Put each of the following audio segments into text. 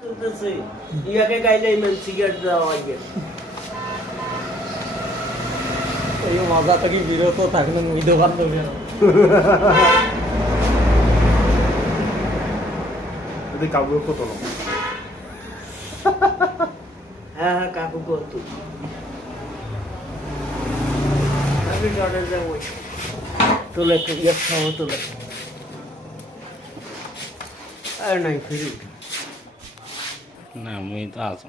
চলতেছে ইয়াকে গাইলে ইমান সিগারেট দেওয়া হয় এই মজা থেকে বিরত থাকলেন উইদো বান্ধব যদি কাবু কত লোক হ্যাঁ হ্যাঁ কাকু কত আমি জর্ডান যাবো তোলে ইয়ে খাওয়া তোলে আর নাই ফিরি না আমি তো আছো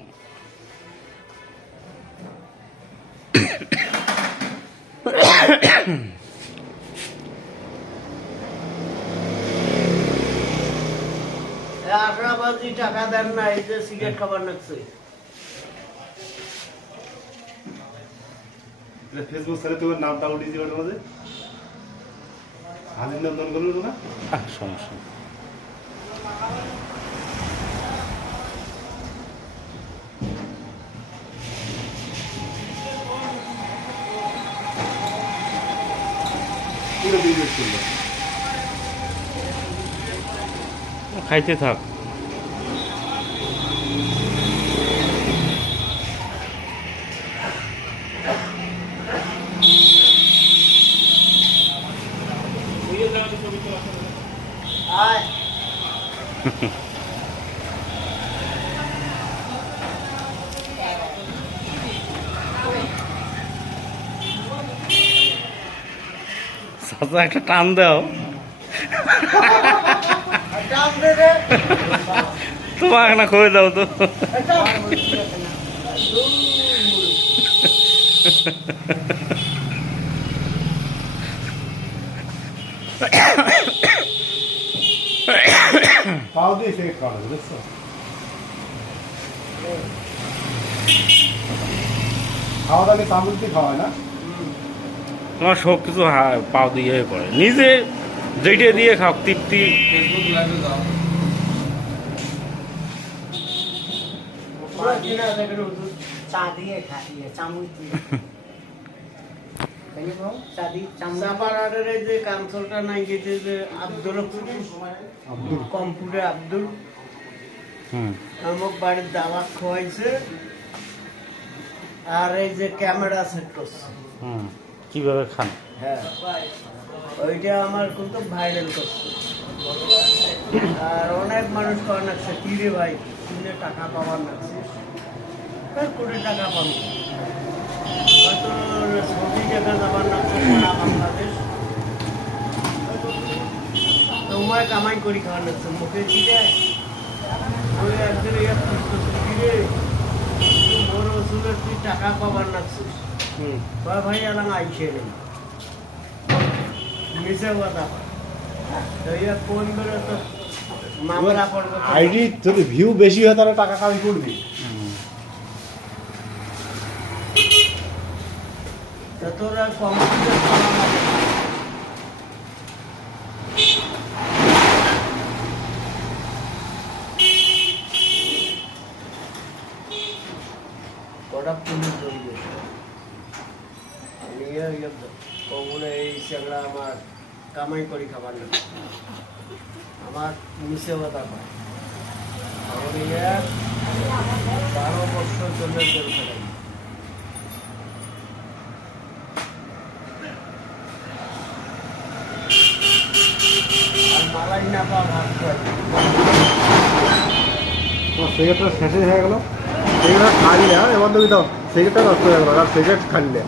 আগ্রাবাজি টাকা দেন না এই যে সিগারেট খাবার নাকছে ফেসবুক সারে তোমার নামটা উঠিয়েছি ওটার মধ্যে হাজির নন্দন করলো না সমস্যা পুরো বিজনেস করলো খাইতে থাক আয় চাচা একটা টান দাও টান দে রে তোমাকে না খোয়ে দাও তো পাও দিয়ে সে খাওয়া বুঝছো খাওয়া দাওয়া তামিল দিয়ে খাওয়ায় না তোমার সব কিছু পাও দিয়ে পড়ে নিজে যেটা দিয়ে খাও তৃপ্তি চা দিয়ে খাইয়ে চামচ দিয়ে চাপাড়ার যে কাঞ্চলটা নাই গেছে যে আব্দুল কম্পিউটার আব্দুল আমার বাড়ির দাওয়াত খোয়াইছে আর এই যে ক্যামেরা সেট করছে কিভাবে খান হ্যাঁ ওইটা আমার কিন্তু ভাইরাল করছে আর অনেক মানুষ করেন লাগছে কি রে ভাই কিনে টাকা পাওয়ার লাগছে কোটি টাকা পাবো হয়তো সৌদি টাকা যাবার লাগছে সারা বাংলাদেশ তোমায় কামাই করি খাওয়ার লাগছে মুখে দিলে আমি একদিন ইয়ে খুঁজতেছি কি রে বড় ওষুধের তুই টাকা পাবার লাগছিস ভাই এলাম আইসে নেই মিশে কথা ফোন করে তো মামলা করবো আইডি যদি ভিউ বেশি হয় তাহলে টাকা কামাই করবি তোরা কম্পিউটার চালানো ওটা পুলিশ ধরবে বলে এই সেগুলা আমার কামাই করি খাবার না আমার মিশে কথা পায় আমার 12 বছর জন্য জেল খেলাই আর মালাই না পাওয়া ভাত খাই সিগারেটটা শেষে হয়ে গেল সিগারেট খাইলে এবার তুমি তো সিগারেটটা নষ্ট হয়ে গেল আর সিগারেট খাইলে